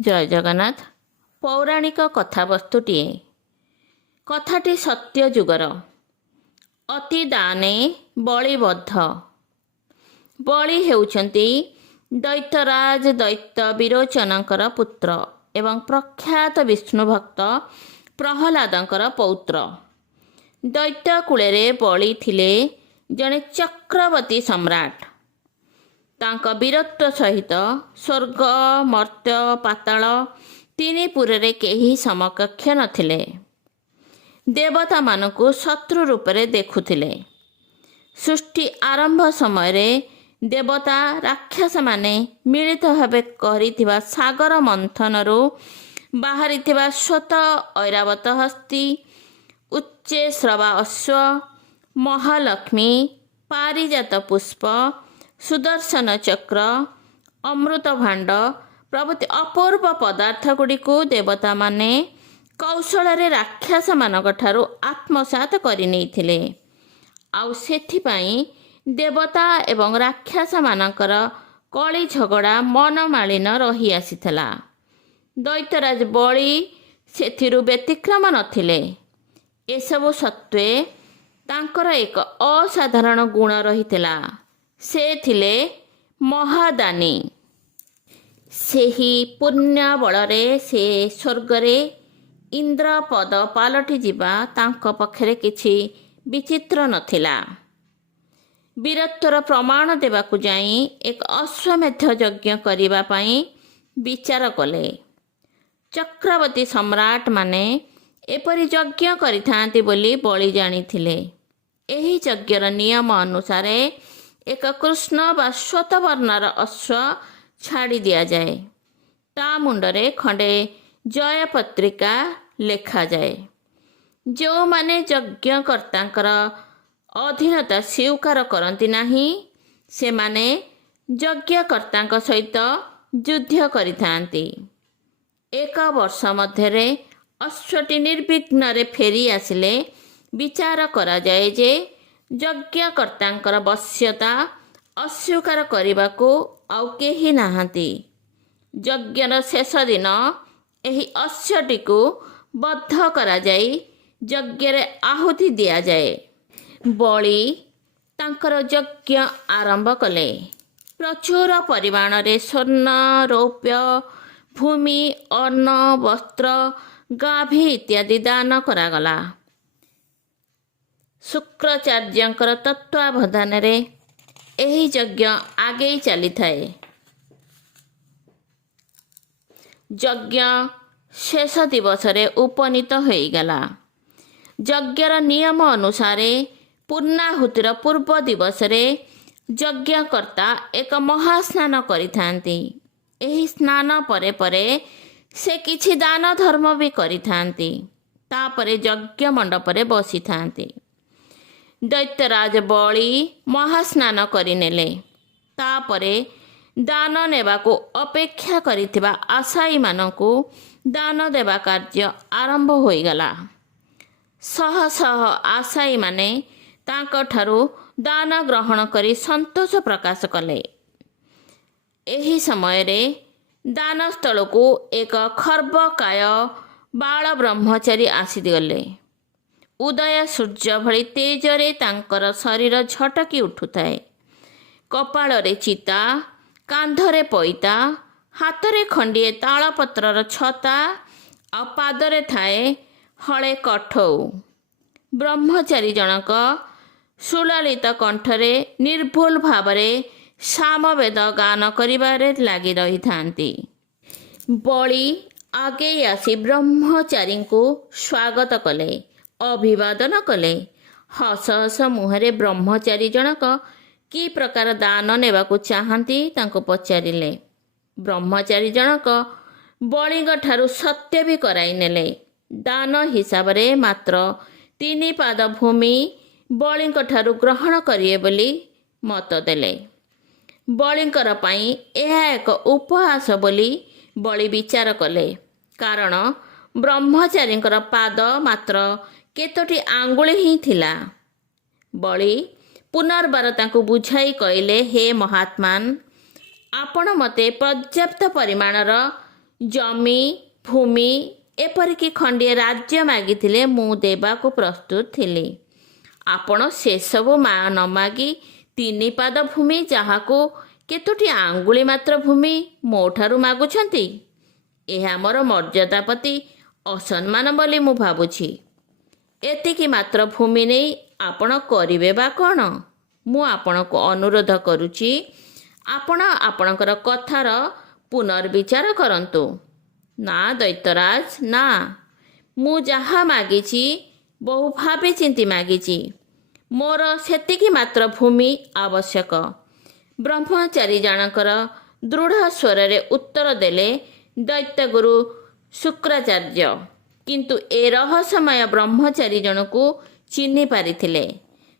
ଜୟ ଜଗନ୍ନାଥ। ପୌରାଣିକ କଥାବସ୍ତୁଟିଏ। କଥାଟି ସତ୍ୟ ଯୁଗର। ଅତି ଦାନେ ବଳିବଦ୍ଧ। ବଳି ହେଉଛନ୍ତି ଦୈତ୍ୟରାଜ ଦୈତ୍ୟ ବିରୋଚନଙ୍କର ପୁତ୍ର ଏବଂ ପ୍ରଖ୍ୟାତ ବିଷ୍ଣୁ ଭକ୍ତ ପ୍ରହ୍ଲାଦଙ୍କର ପୌତ୍ର। ଦୈତ୍ୟ କୂଳରେ ବଳି ଥିଲେ ଜଣେ ଚକ୍ରବର୍ତ୍ତୀ ସମ୍ରାଟ। ତାଙ୍କ ବୀରତ୍ୱ ସହିତ ସ୍ୱର୍ଗ ମର୍ତ୍ତ୍ୟ ପାତାଳ ତିନିପୁରରେ କେହି ସମକକ୍ଷ ନଥିଲେ। ଦେବତାମାନଙ୍କୁ ଶତ୍ରୁ ରୂପରେ ଦେଖୁଥିଲେ। ସୃଷ୍ଟି ଆରମ୍ଭ ସମୟରେ ଦେବତା ରାକ୍ଷସମାନେ ମିଳିତ ଭାବେ କରିଥିବା ସାଗର ମନ୍ଥନରୁ ବାହାରିଥିବା ଶ୍ଵେତ ଐରାବତ ହସ୍ତୀ, ଉଚ୍ଚୈଃଶ୍ରବା ଅଶ୍ୱ, ମହାଲକ୍ଷ୍ମୀ, ପାରିଜାତ ପୁଷ୍ପ, ସୁଦର୍ଶନ ଚକ୍ର, ଅମୃତ ଭାଣ୍ଡ ପ୍ରଭୃତି ଅପୂର୍ବ ପଦାର୍ଥ ଗୁଡ଼ିକୁ ଦେବତାମାନେ କୌଶଳରେ ରାକ୍ଷସମାନଙ୍କଠାରୁ ଆତ୍ମସାତ କରିନେଇଥିଲେ। ଆଉ ସେଥିପାଇଁ ଦେବତା ଏବଂ ରାକ୍ଷସମାନଙ୍କର କଳି ଝଗଡ଼ା ମନମାଳିନ ରହିଆସିଥିଲା। ଦୈତ୍ୟରାଜ ବଳି ସେଥିରୁ ବ୍ୟତିକ୍ରମ ନଥିଲେ। ଏସବୁ ସତ୍ତ୍ୱେ ତାଙ୍କର ଏକ ଅସାଧାରଣ ଗୁଣ ରହିଥିଲା। ସେ ଥିଲେ ମହାଦାନୀ। ସେହି ପୁଣ୍ୟ ବଳରେ ସେ ସ୍ୱର୍ଗରେ ଇନ୍ଦ୍ରପଦ ପାଲଟିଯିବା ତାଙ୍କ ପକ୍ଷରେ କିଛି ବିଚିତ୍ର ନଥିଲା। ବୀରତ୍ୱର ପ୍ରମାଣ ଦେବାକୁ ଯାଇ ଏକ ଅଶ୍ୱମେଧ ଯଜ୍ଞ କରିବା ପାଇଁ ବିଚାର କଲେ। ଚକ୍ରବର୍ତ୍ତୀ ସମ୍ରାଟମାନେ ଏପରି ଯଜ୍ଞ କରିଥାନ୍ତି ବୋଲି ବଳି ଜାଣିଥିଲେ। ଏହି ଯଜ୍ଞର ନିୟମ ଅନୁସାରେ ଏକ କୃଷ୍ଣ ବା ଶ୍ଵେତ ବର୍ଣ୍ଣର ଅଶ୍ୱ ଛାଡ଼ି ଦିଆଯାଏ। ତା ମୁଣ୍ଡରେ ଖଣ୍ଡେ ଜୟପତ୍ରିକା ଲେଖାଯାଏ। ଯେଉଁମାନେ ଯଜ୍ଞକର୍ତ୍ତାଙ୍କର ଅଧୀନତା ସ୍ୱୀକାର କରନ୍ତି ନାହିଁ, ସେମାନେ ଯଜ୍ଞକର୍ତ୍ତାଙ୍କ ସହିତ ଯୁଦ୍ଧ କରିଥାନ୍ତି। ଏକ ବର୍ଷ ମଧ୍ୟରେ ଅଶ୍ୱଟି ନିର୍ବିଘ୍ନରେ ଫେରି ଆସିଲେ ବିଚାର କରାଯାଏ ଯେ ଯଜ୍ଞକର୍ତ୍ତାଙ୍କର ବଶ୍ୟତା ଅସ୍ୱୀକାର କରିବାକୁ ଆଉ କେହି ନାହାନ୍ତି। ଯଜ୍ଞର ଶେଷ ଦିନ ଏହି ଅଶ୍ୱଟିକୁ ବଧ କରାଯାଇ ଯଜ୍ଞରେ ଆହୁତି ଦିଆଯାଏ। ବଳି ତାଙ୍କର ଯଜ୍ଞ ଆରମ୍ଭ କଲେ। ପ୍ରଚୁର ପରିମାଣରେ ସ୍ୱର୍ଣ୍ଣ, ରୌପ୍ୟ, ଭୂମି, ଅନ୍ନ, ବସ୍ତ୍ର, ଗାଭୀ ଇତ୍ୟାଦି ଦାନ କରାଗଲା। ଶୁକ୍ରାଚାର୍ଯ୍ୟଙ୍କର ତତ୍ତ୍ୱାବଧାନରେ ଏହି ଯଜ୍ଞ ଆଗେଇ ଚାଲିଥାଏ। ଯଜ୍ଞ ଶେଷ ଦିବସରେ ଉପନୀତ ହୋଇଗଲା। ଯଜ୍ଞର ନିୟମ ଅନୁସାରେ ପୂର୍ଣ୍ଣାହୁତିର ପୂର୍ବ ଦିବସରେ ଯଜ୍ଞକର୍ତ୍ତା ଏକ ମହାସ୍ନାନ କରିଥାନ୍ତି। ଏହି ସ୍ନାନ ପରେ ପରେ ସେ କିଛି ଦାନ ଧର୍ମ ବି କରିଥାନ୍ତି। ତାପରେ ଯଜ୍ଞ ମଣ୍ଡପରେ ବସିଥାନ୍ତି। ଦୈତ୍ୟରାଜ ବଳି ମହାସ୍ନାନ କରିନେଲେ। ତାପରେ ଦାନ ନେବାକୁ ଅପେକ୍ଷା କରିଥିବା ଆଶାୟୀମାନଙ୍କୁ ଦାନ ଦେବା କାର୍ଯ୍ୟ ଆରମ୍ଭ ହୋଇଗଲା। ଶହ ଶହ ଆଶାୟୀମାନେ ତାଙ୍କଠାରୁ ଦାନ ଗ୍ରହଣ କରି ସନ୍ତୋଷ ପ୍ରକାଶ କଲେ। ଏହି ସମୟରେ ଦାନସ୍ଥଳକୁ ଏକ ଖର୍ବକାୟ ବାଳ ବ୍ରହ୍ମଚାରୀ ଆସିଗଲେ। ଉଦୟ ସୂର୍ଯ୍ୟ ଭଳି ତେଜରେ ତାଙ୍କର ଶରୀର ଝଟକି ଉଠୁଥାଏ। କପାଳରେ ଚିତା, କାନ୍ଧରେ ପଇତା, ହାତରେ ଖଣ୍ଡିଏ ତାଳପତ୍ରର ଛତା ଆଉ ପାଦରେ ଥାଏ ହଳେ କଠଉ। ବ୍ରହ୍ମଚାରୀ ଜଣକ ସୁଲଳିତ କଣ୍ଠରେ ନିର୍ଭୁଲ ଭାବରେ ସାମବେଦ ଗାନ କରିବାରେ ଲାଗି ରହିଥାନ୍ତି। ବଳି ଆଗେଇ ଆସି ବ୍ରହ୍ମଚାରୀଙ୍କୁ ସ୍ୱାଗତ କଲେ, ଅଭିବାଦନ କଲେ। ହସ ହସ ମୁହଁରେ ବ୍ରହ୍ମଚାରୀ ଜଣକ କି ପ୍ରକାର ଦାନ ନେବାକୁ ଚାହାନ୍ତି ତାଙ୍କୁ ପଚାରିଲେ। ବ୍ରହ୍ମଚାରୀ ଜଣକ ବଳିଙ୍କଠାରୁ ସତ୍ୟ ବି କରାଇ ନେଲେ। ଦାନ ହିସାବରେ ମାତ୍ର 3 ପାଦ ଭୂମି ବଳିଙ୍କଠାରୁ ଗ୍ରହଣ କରିବେ ବୋଲି ମତ ଦେଲେ। ବଳିଙ୍କର ପାଇଁ ଏହା ଏକ ଉପହାସ ବୋଲି ବଳି ବିଚାର କଲେ। କାରଣ ବ୍ରହ୍ମଚାରୀଙ୍କର ପାଦ ମାତ୍ର କେତୋଟି ଆଙ୍ଗୁଳି ହିଁ ଥିଲା। ବଳି ପୁନର୍ବାର ତାଙ୍କୁ ବୁଝାଇ କହିଲେ, ହେ ମହାତ୍ମାନ, ଆପଣ ମୋତେ ପର୍ଯ୍ୟାପ୍ତ ପରିମାଣର ଜମି ଭୂମି ଏପରିକି ଖଣ୍ଡିଏ ରାଜ୍ୟ ମାଗିଥିଲେ ମୁଁ ଦେବାକୁ ପ୍ରସ୍ତୁତ ଥିଲି। ଆପଣ ସେସବୁ ନ ମାଗି 3 ପାଦ ଭୂମି, ଯାହାକୁ କେତୋଟି ଆଙ୍ଗୁଳି ମାତ୍ର ଭୂମି ମୋଠାରୁ ମାଗୁଛନ୍ତି। ଏହା ମୋର ମର୍ଯ୍ୟାଦା ପ୍ରତି ଅସମ୍ମାନ ବୋଲି ମୁଁ ଭାବୁଛି। ଏତିକି ମାତ୍ର ଭୂମି ନେଇ ଆପଣ କରିବେ ବା କ'ଣ? ମୁଁ ଆପଣଙ୍କୁ ଅନୁରୋଧ କରୁଛି, ଆପଣ ଆପଣଙ୍କର କଥାର ପୁନର୍ବିଚାର କରନ୍ତୁ। ନା ଦୈତ୍ୟରାଜ, ନା। ମୁଁ ଯାହା ମାଗିଛି ବହୁ ଭାବି ଚିନ୍ତି ମାଗିଛି। ମୋର ସେତିକି ମାତ୍ର ଭୂମି ଆବଶ୍ୟକ। ବ୍ରହ୍ମଚାରୀ ଜଣଙ୍କର ଦୃଢ଼ ସ୍ୱରରେ ଉତ୍ତର ଦେଲେ ଦୈତ୍ୟଗୁରୁ ଶୁକ୍ରାଚାର୍ଯ୍ୟ। କିନ୍ତୁ ଏ ରହସ୍ୟମୟ ବ୍ରହ୍ମଚାରୀ ଜଣକୁ ଚିହ୍ନି ପାରିଥିଲେ।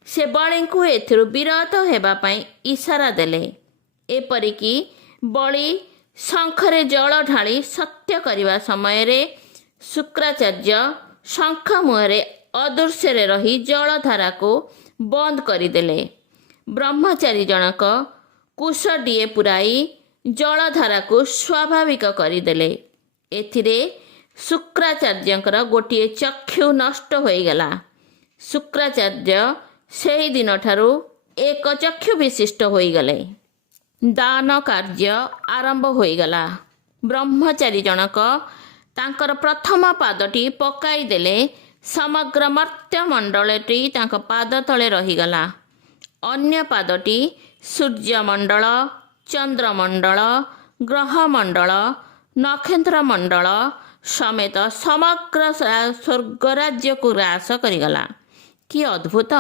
ସେ ବଳିଙ୍କୁ ଏଥିରୁ ବିରତ ହେବା ପାଇଁ ଇସାରା ଦେଲେ। ଏପରିକି ବଳି ଶଙ୍ଖରେ ଜଳ ଢାଳି ସତ୍ୟ କରିବା ସମୟରେ ଶୁକ୍ରାଚାର୍ଯ୍ୟ ଶଙ୍ଖ ମୁହଁରେ ଅଦୃଶ୍ୟରେ ରହି ଜଳଧାରାକୁ ବନ୍ଦ କରିଦେଲେ। ବ୍ରହ୍ମଚାରୀ ଜଣକ କୁଶଟିଏ ପୁରାଇ ଜଳଧାରାକୁ ସ୍ୱାଭାବିକ କରିଦେଲେ। ଏଥିରେ ଶୁକ୍ରାଚାର୍ଯ୍ୟଙ୍କର ଗୋଟିଏ ଚକ୍ଷୁ ନଷ୍ଟ ହୋଇଗଲା। ଶୁକ୍ରାଚାର୍ଯ୍ୟ ସେହି ଦିନଠାରୁ ଏକ ଚକ୍ଷୁ ବିଶିଷ୍ଟ ହୋଇଗଲେ। ଦାନ କାର୍ଯ୍ୟ ଆରମ୍ଭ ହୋଇଗଲା। ବ୍ରହ୍ମଚାରୀ ଜଣକ ତାଙ୍କର ପ୍ରଥମ ପାଦଟି ପକାଇ ଦେଲେ। ସମଗ୍ର ମର୍ତ୍ତ୍ୟମଣ୍ଡଳଟି ତାଙ୍କ ପାଦ ତଳେ ରହିଗଲା। ଅନ୍ୟ ପାଦଟି ସୂର୍ଯ୍ୟମଣ୍ଡଳ, ଚନ୍ଦ୍ରମଣ୍ଡଳ, ଗ୍ରହମଣ୍ଡଳ, ନକ୍ଷତ୍ରମଣ୍ଡଳ ସମେତ ସମଗ୍ର ସ୍ୱର୍ଗରାଜ୍ୟକୁ ଗ୍ରାସ କରିଗଲା। କି ଅଦ୍ଭୁତ,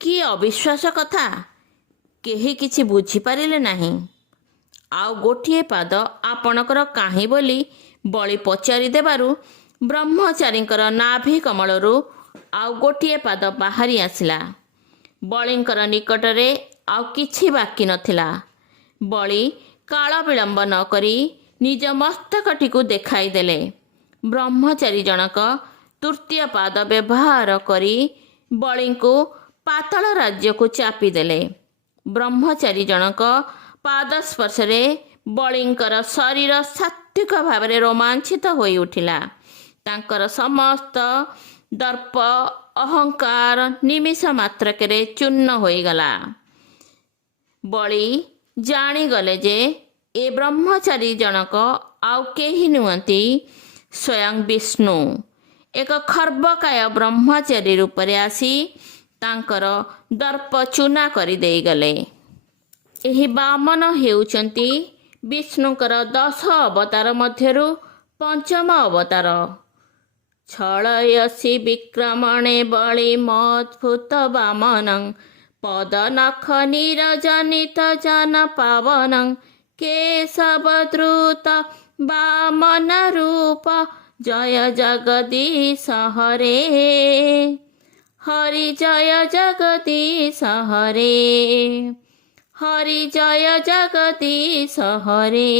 କି ଅବିଶ୍ୱାସ କଥା! କେହି କିଛି ବୁଝିପାରିଲେ ନାହିଁ। ଆଉ ଗୋଟିଏ ପାଦ ଆପଣଙ୍କର କାହିଁ ବୋଲି ବଳି ପଚାରି ଦେବାରୁ ବ୍ରହ୍ମଚାରୀଙ୍କର ନାଭି କମଳରୁ ଆଉ ଗୋଟିଏ ପାଦ ବାହାରି ଆସିଲା। ବଳିଙ୍କର ନିକଟରେ ଆଉ କିଛି ବାକି ନଥିଲା। ବଳି କାଳ ବିଳମ୍ବ ନ କରି ନିଜ ମସ୍ତକଟିକୁ ଦେଖାଇ ଦେଲେ। ବ୍ରହ୍ମଚାରୀ ଜଣକ ତୃତୀୟ ପାଦ ବ୍ୟବହାର କରି ବଳିଙ୍କୁ ପାତାଳ ରାଜ୍ୟକୁ ଚାପିଦେଲେ। ବ୍ରହ୍ମଚାରୀ ଜଣକ ପାଦ ସ୍ପର୍ଶରେ ବଳିଙ୍କର ଶରୀର ସାତ୍ତ୍ୱିକ ଭାବରେ ରୋମାଞ୍ଚିତ ହୋଇ ଉଠିଲା। ତାଙ୍କର ସମସ୍ତ ଦର୍ପ ଅହଙ୍କାର ନିମିଷ ମାତ୍ରକରେ ଚୂର୍ଣ୍ଣ ହୋଇଗଲା। ବଳି ଜାଣିଗଲେ ଯେ ଏ ବ୍ରହ୍ମଚାରୀ ଜଣକ ଆଉ କେହି ନୁହନ୍ତି, ସ୍ୱୟଂ ବିଷ୍ଣୁ ଏକ ଖର୍ବକାୟ ବ୍ରହ୍ମଚାରୀ ରୂପରେ ଆସି ତାଙ୍କର ଦର୍ପ ଚୂନା କରି ଦେଇଗଲେ। ଏହି ବାମନ ହେଉଛନ୍ତି ବିଷ୍ଣୁଙ୍କର 10 ଅବତାର ମଧ୍ୟରୁ ପଞ୍ଚମ ଅବତାର। ଛଳୟସି ବିକ୍ରମଣେ ବଳି ମଦ୍ଭୁତ ବାମନଂ ପଦନଖ ନିରଜନିତ ଜନ ପାବନଂ କେଶବଦ୍ରୁତ ବାମନ ରୂପ ଜୟ ଜଗଦୀଶ ହରେ ହରି ଜୟ ଜଗଦୀଶ ହରେ ହରି ଜୟ ଜଗଦୀଶ ହରେ।